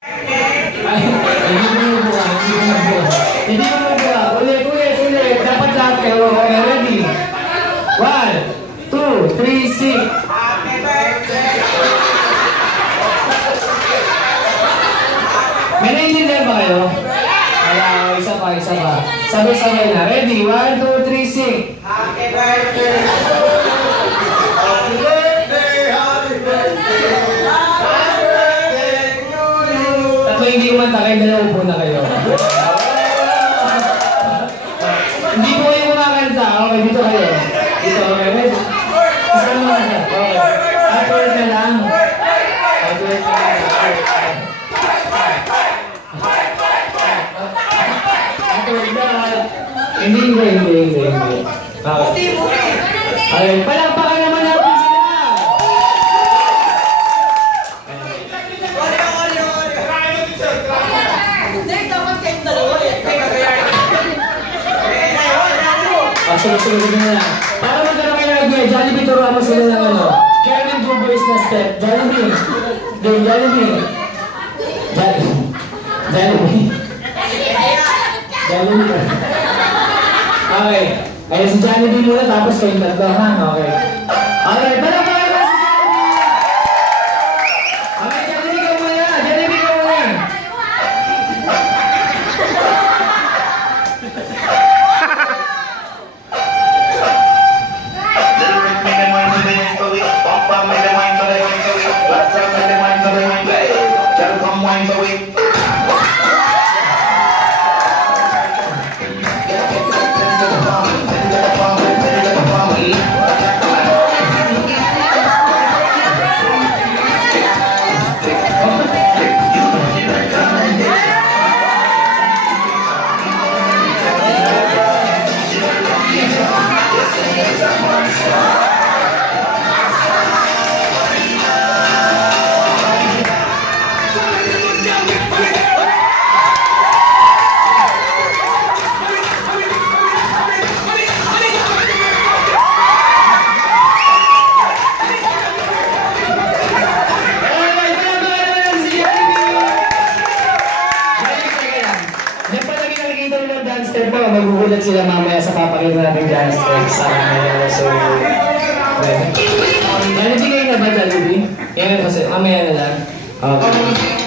Ay, hindi mo mabuha. Hindi mo mabuha. Ulit. Dapat lahat kayo. Okay, ready? 1, 2, 3, 6. Happy birthday! May naiintindihan ba kayo? Kaya, isa pa. Sabay-sabay na. Ready? 1, 2, 3, 6. Happy birthday! Happy birthday! Happy birthday! Happy birthday to you! Tatlo hindi kumanta kayo, dalawa po na kayo. Hindi po kayo kumakanta. Okay, dito kayo. Dito, okay. Ready? Isa naman na. Okay. Happy birthday lang. Happy birthday lang. Hindi. Okay, palakpakan naman natin sila! Sunod-sunod na lang. Para magkaroon kayo ng idea, Jollibee, turuan mo sila ng ano. Kevin Two Boys na step. Jollibee. Jollibee. Okay. Kaya si Jollibee muna tapos kayong tatlo, ha? Okay. Okay, palakpakan na si Jollibee! Okay, Jollibee ka muna! Jollibee ka muna! Magugulat sila mamaya sa papakita natin dance steps sa kanila. So, Jollibee kayo na ba, Jollibee? Yan kasi, mamaya na lang. Okay.